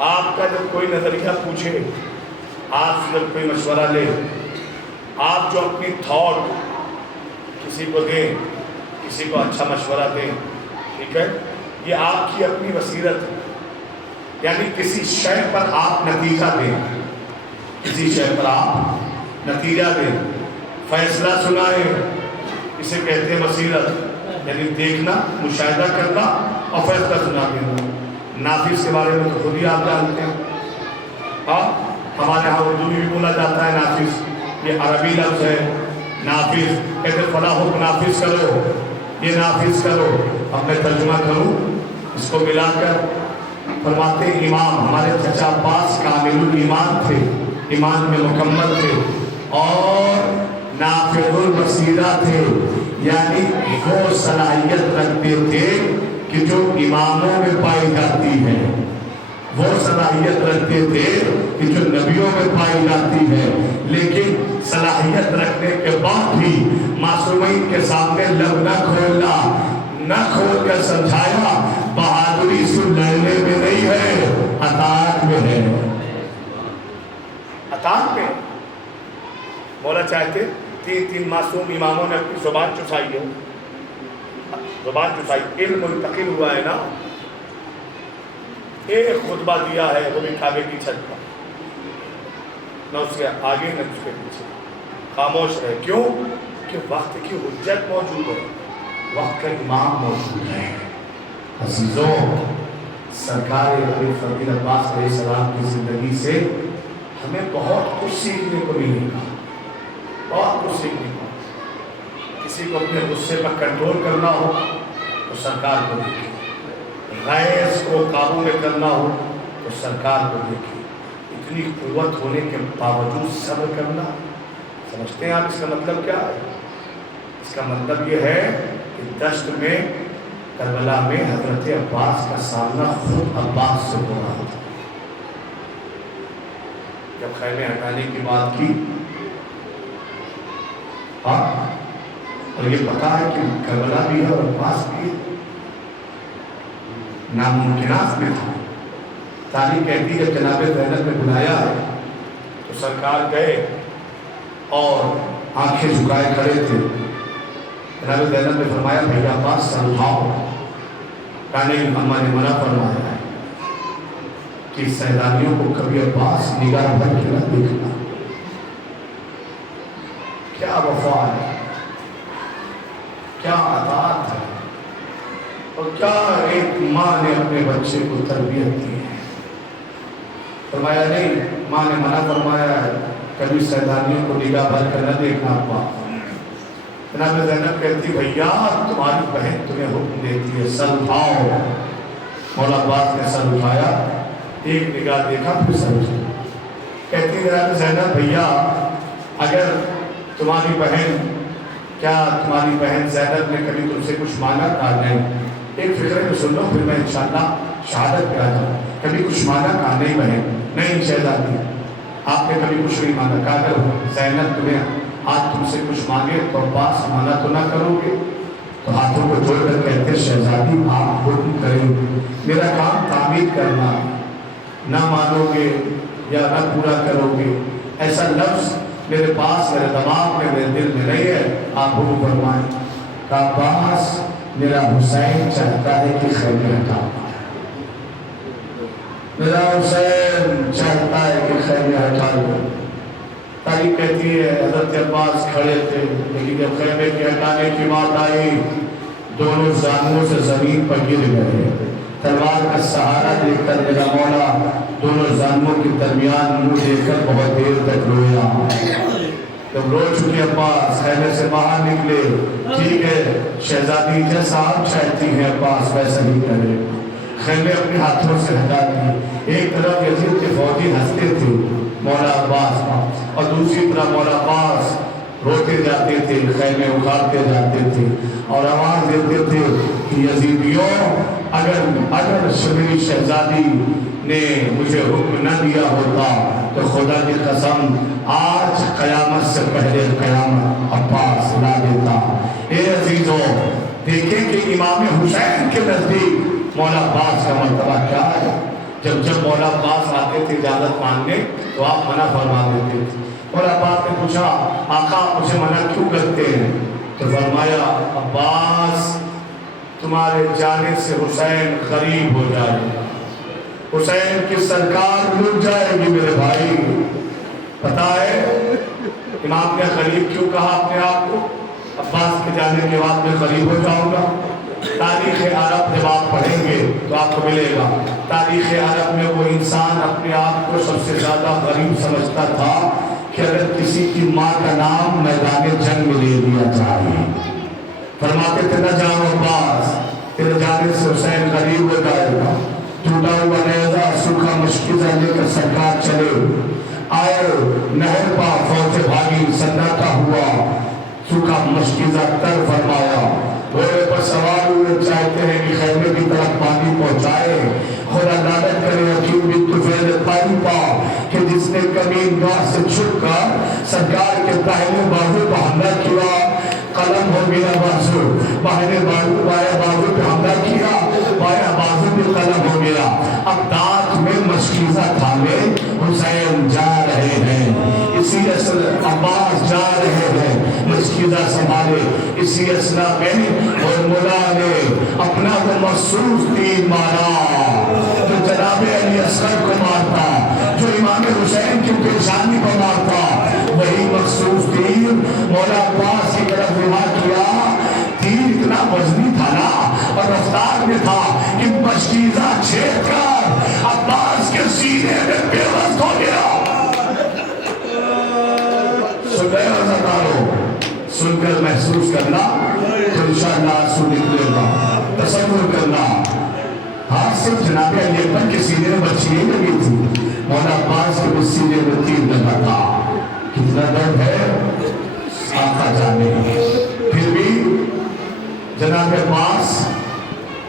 آپ کا جب کوئی نظریہ پوچھے، آپ سے جب کوئی مشورہ لے، آپ جو اپنی تھاٹ کسی کو دیں، کسی کو اچھا مشورہ دیں، ٹھیک ہے، یہ آپ کی اپنی بصیرت ہے. یعنی کسی شے پر آپ نتیجہ دیں، کسی شے پر آپ نتیجہ دیں، فیصلہ سنائیں، اسے کہتے ہیں بصیرت. یعنی دیکھنا، مشاہدہ کرنا اور فیصلہ سنا دینا. نافذ کے بارے میں تو خود ہی آپ جانتے ہیں. ہاں، ہمارے یہاں اردو میں بھی بولا جاتا ہے نافذ، یہ عربی لفظ ہے. نافذ کہتے فلاں حکم نافذ کرو، یہ نافذ کرو. اب میں ترجمہ کروں اس کو ملا کر. فرماتے امام ہمارے چچا عباس کامل الایمان تھے، ایمان میں مکمل تھے، اور نافذ البصیرہ تھے. یعنی وہ صلاحیت رکھتے تھے کہ جو اماموں میں پائی جاتی ہے، وہ صلاحیت رکھتے تھے کہ جو نبیوں میں پائی جاتی ہے. لیکن صلاحیت رکھنے کے بعد بھی معصومین کے سامنے لب نہ کھولنا، نہ کھول کر سمجھایا. بہادری صرف لڑنے میں نہیں ہے، اطاعت میں ہے. اطاعت میں مولا چاہتے تین معصوم اماموں نے اپنی زبان چسائی ہے، زبان چسائی، علم منتقل ہوا ہے نا. ایک خطبہ دیا ہے، وہ بھی کعبے کی چھت پر، نہ اس کے آگے نہ اس کے پیچھے، خاموش رہے. کیوں؟ کہ وقت کی حجت موجود ہے، وقت کا امام موجود ہے. عزیزوں، سرکار ابی فضیل عباس علیہ السلام کی زندگی سے ہمیں بہت کچھ سیکھنے کو ملے گا، بہت کچھ سیکھنے کو. کسی کو اپنے غصے پر کنٹرول کرنا ہو تو سرکار کو دیکھیں، غیظ کو قابو میں کرنا ہو تو سرکار کو دیکھیں. اتنی قوت ہونے کے باوجود صبر کرنا. سمجھتے ہیں آپ اس کا مطلب کیا ہے؟ اس کا مطلب یہ ہے کہ دشت میں، کربلا میں حضرت عباس کا سامنا خود عباس سے ہو رہا تھا. جب خیمے ہٹانے کی بات کی، اور یہ پتا ہے کہ کربلا بھی ہے اور عباس بھی ہے، ناممکنات میں تھا. تاریخ کہتی ہے جب جناب زینب نے بلایا ہے تو سرکار گئے اور آنکھیں جھکائے کھڑے تھے. جناب زینب نے فرمایا بھیا عباس سر اٹھاؤ. کہا نہیں، اماں نے منع فرمایا ہے کہ سیدانیوں کو کبھی عباس نگاہ بھر کے نہ دیکھنا. کیا وفا ہے، کیا اطاعت ہے، اور کیا ایک ماں نے اپنے بچے کو تربیت دی ہے. فرمایا نہیں، ماں نے منع فرمایا ہے کبھی سیدانیوں کو نگاہ بھر کر نہ دیکھنا. ابا جناب زینب کہتی بھیا تمہاری بہن تمہیں حکم دیتی ہے، سر اٹھاؤ. مولا عباس نے سر اٹھایا، ایک نگاہ دیکھا پھر سر اٹھایا. کہتی جناب زینب بھیا اگر تمہاری بہن، کیا تمہاری بہن زینب نے کبھی تم سے کچھ مانگا؟ کہا نہیں. ایک فکرے میں سن لو پھر میں انشاءاللہ شہادت پہ آ جاؤں. کبھی کچھ مانگا؟ کہا نہیں بہن، نہیں شہزادی آپ نے کبھی کچھ نہیں مانگا. کہا اگر زینب تمہیں آج تم سے کچھ مانگے تو عباس منع تو نہ کرو گے؟ تو ہاتھوں کو جوڑ کر کہتے شہزادی آپ حکم کریں، میرا کام تعمیر کرنا، نہ مانو گے یا نہ پورا کرو گے ایسا لفظ میرے پاس، میرے دماغ میں، میرے دل میں نہیں ہے، آپ حکم فرمائیں. کہا عباس میرا حسین چاہتا ہے کہ خیمے ہٹاؤ، میرا حسین چاہتا ہے کہ خیمے ہٹا لو. تاریخ کہتی ہے حضرت عباس کھڑے تھے، لیکن جب خیمے کے ہٹانے کی بات آئی دونوں زانوں سے زمین پر گر گئے. تلوار کا سہارا دے کر میرا مولا دونوں زانوں کے درمیان منہ دے کر بہت دیر تک رویا. جب رو چکے عباس خیمے سے باہر نکلے. ٹھیک ہے شہزادی جیسا آپ چاہتی ہیں عباس ویسا ہی کرے. خیمے اپنے ہاتھوں سے ہٹا دی. ایک طرف یزید کے فوجی ہنستے تھے مولا عباس کا، اور دوسری طرف مولا عباس روتے جاتے تھے، خیمے اکھاڑتے جاتے تھے اور آواز دیتے تھے کہ یزیدیوں اگر میری شہزادی نے مجھے حکم نہ دیا ہوتا تو خدا کی قسم آج قیامت سے پہلے قیامت عباس لا دیتا۔ اے عزیزو، دیکھیں کہ امام حسین کے نزدیک مولا عباس کا مرتبہ کیا ہے۔ جب مولا عباس آتے تھے اجازت مانگنے تو آپ منع فرما دیتے تھے۔ اور عباس نے پوچھا آقا مجھے منع کیوں کرتے ہیں؟ تو فرمایا عباس تمہارے جانے سے حسین غریب ہو جائے گا، حسین کی سرکار لٹ جائے گی میرے بھائی۔ پتا ہے امام نے غریب کیوں کہا اپنے آپ کو؟ عباس کے جانے کے بعد میں غریب ہو جاؤں گا۔ تاریخ عرب جب آپ پڑھیں گے تو آپ کو ملے گا تاریخ عرب میں وہ انسان اپنے آپ کو سب سے زیادہ غریب سمجھتا تھا کہ اگر کسی کی ماں کا نام میدان جنگ میں لے دیا جائے، فرماتے تھے نہ جاؤ عباس تیرے جانے سے حسین غریب ہو جائے گا۔ ٹوٹا ہوا نیزہ سوکھا مشکیزہ لے کر سرکار چلے آئے، نہر پا فوج بھاگی سناٹا ہوا، سوکھا مشکیزہ تر فرمایا، گھوڑے پر سوار ہوئے چاہتے ہیں کہ خیمے کی طرف پانی پہنچائے۔ خدا لعنت کرے حکیم بن طفیل طائی پا کہ جس نے کمین گاہ سے چھپ کر سرکار کے پہلے بازو پر حملہ کیا، قلم ہو گیا بازو، بائیں بازو پہ حملہ کیا، بائیں بازو پہ قلم ہو گیا۔ اب دانت میں مشکیزہ تھامے حسین جا رہے ہیں، اسی عباس جا رہے ہیں مشکیزہ سنبھالے۔ اسی اسنا میں حرملہ نے اپنا وہ مخصوص تیر مارا جو جناب علی اصغر کو مارتا، جو امام حسین کی پیشانی کو مارتا، وہی مخصوص تیر مولا عباس کی طرف رہا کیا۔ تیر اتنا وزنی تھا نا اور رفتار میں تھا کہ مشکیزہ چھید کر عباس کے سینے میں بے وقت ہو گیا۔ سنیں عزتارو، سن کر محسوس کرنا تو انشاءاللہ آنسو نکلے گا۔ تصور کرنا ہاتھ سے جناب علی اکبر کے سینے میں بچی نہیں لگی تھی، مولا عباس کے سینے میں تیر لگا تھا۔ کتنا درد ہے آقا جانے، پھر بھی جناب عباس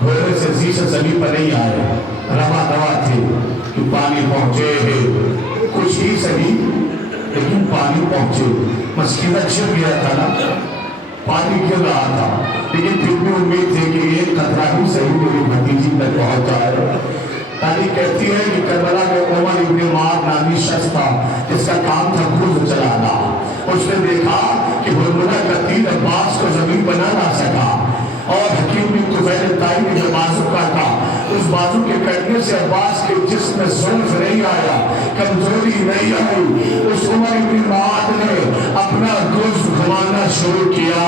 گھوڑے سے زیشہ زمین پر نہیں آئے، روا دوا تھے کہ پانی پہنچے ہیں، کچھ ہی صحیح لیکن پانی پہنچے۔ مشکیزہ چھپ گیا تھا نا، پانی گر رہا تھا، لیکن پھر بھی امید تھی کہ ایک قطرہ ہی صحیح میری بھتیجی تک پہنچ جائے۔ تاریخ کہتی ہے کہ کربلا میں عمر ابن معاذ نامی شخص تھا جس کا کام تھا خود چلانا۔ اس نے دیکھا کہ حرملہ کا تیر عباس کو زمین پر نہ لا سکا اور حکیم بن طفیل طائی نے جو بازو کاٹا، اس بازو کے کٹنے سے عباس کے جسم میں ضعف نہیں آیا، کمزوری نہیں آئی۔ اس عمر ابن معاذ نے اپنا گوشت گھمانا شروع کیا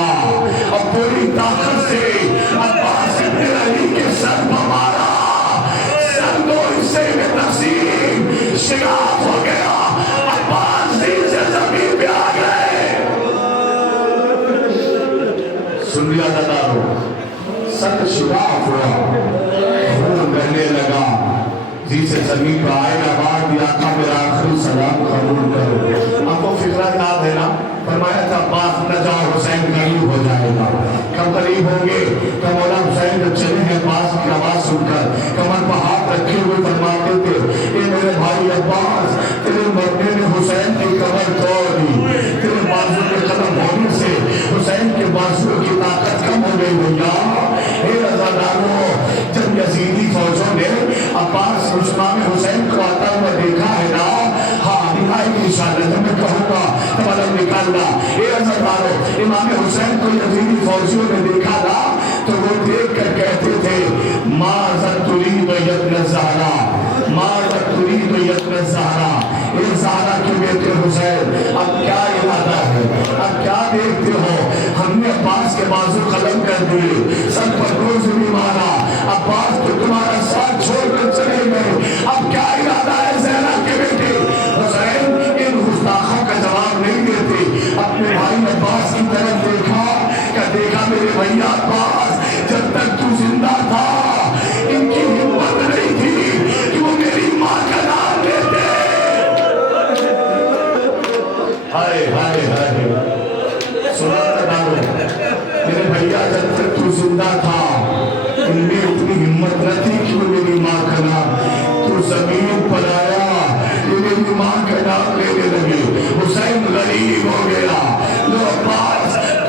اور پوری طاقت سے عباس ابن علی کے سر پر مارا، سر دو حصے میں تقسیم، شگاف ہو گیا، عباس دل سے زمین پہ آ گئے۔ سن لیا دادارو، سر شگاف ہوا، خون بہنے لگا، جی سے زمین پہ آئے گا بعد یا آقا میرا آخری سلام قبول کرو۔ آپ کو فکرہ یاد ہے نا، فرمایا تھا عباس نہ جاؤ حسین قریب ہو جائے گا۔ کب قریب ہوں گے تو مولا حسین جب چلے ہیں عباس کی آواز سن کر کمر پر ہاتھ رکھے ہوئے فرماتے تھے اے میرے بھائی عباس، تیرے مرنے نے حسین کی کمر توڑ دی، تیرے بازو کے قدم ہونے سے حسین کے بازو کی طاقت کم ہو گئی بھیا۔ اے عزادارو، جب یزیدی فوجوں نے عباس امام حسین کو آتا ہوا دیکھا ہے نا، ہاں نہائی کی انشاءاللہ جب میں کہوں گا تب علم نکالنا۔ اے عزادارو، امام حسین کو یزیدی فوجیوں نے دیکھا نا تو وہ دیکھ کر کہتے تھے ماذا ترید یبن الزہرا، ماذا ترید یبن الزہرا، اے زہرا کے بیٹے حسین اب کیا ارادہ ہے، اب کیا دیکھتے ہو؟ ہم نے عباس کے بازو قلم کر دیے، سر پر گوز بھی مارا، عباس تو تمہارا ساتھ چھوڑ کر چلے گئے، اب کیا ارادہ ہے زہرا کے بیٹے؟ حسین ان گستاخوں کا جواب نہیں دیتے، اپنے بھائی عباس کی طرف دیکھا کہ دیکھا میرے بھیا عباس، جب تک تو زندہ تھا ان کی ہمت نہیں تھی کہ وہ میری ماں کا نام لیتے۔ ہائے ہائے ہائے، سنا تدارو میرے بھیا، جب تک تو زندہ تھا ان میں اتنی ہمت نہ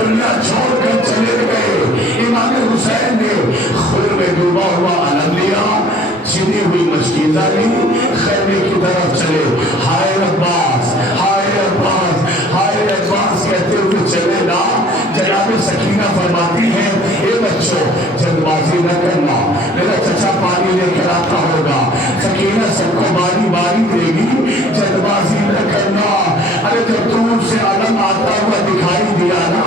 دنیا چھوڑ کر چلے گئے۔ امام حسین نے خون میں ڈوبا ہوا علم لیا، چھنی ہوئی مشکیزہ لی، خیمے کی طرف چلے۔ ہائے عباس، ہائے عباس، ہائے عباس کہتے ہوئے چلے نا۔ جناب سکینہ فرماتی ہے اے بچوں جلد بازی نہ کرنا، میرا چچا پانی لے کر آتا ہوگا۔ سکینہ سب کو باری باری دے گی، جلد بازی نہ کرنا۔ ارے جب دور سے علم آتا ہوا دکھائی دیا نا،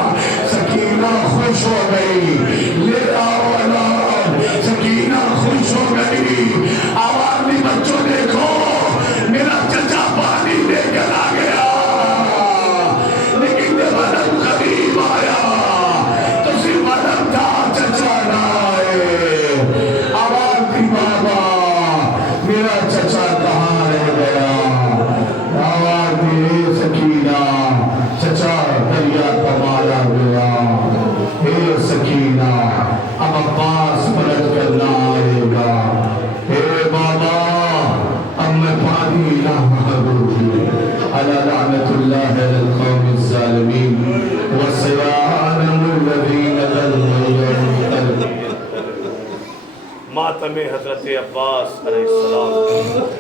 سکینہ خوش ہو گئی، لے آؤ علم۔ سکینہ خوش ہو گئی، آواز دی بچوں دیکھو میرا چچا پانی لے کر آ گیا، لیکن جب علم قریب آیا تو صرف علم تھا، چچا نہ آئے۔ آواز دی بابا میرا چچا کہاں رہ گیا؟ آواز دی سکینہ چچا دریا کا مارا گیا۔ اے سکینہ اب عباس پلٹ کر نہ آئے گا۔ اے بابا اب میں پانی نہ مانگوں، علی لعنت اللہ علی القوم الظالمین وسلام الذین ظلموا۔ ماتم حضرت عباس علیہ السلام۔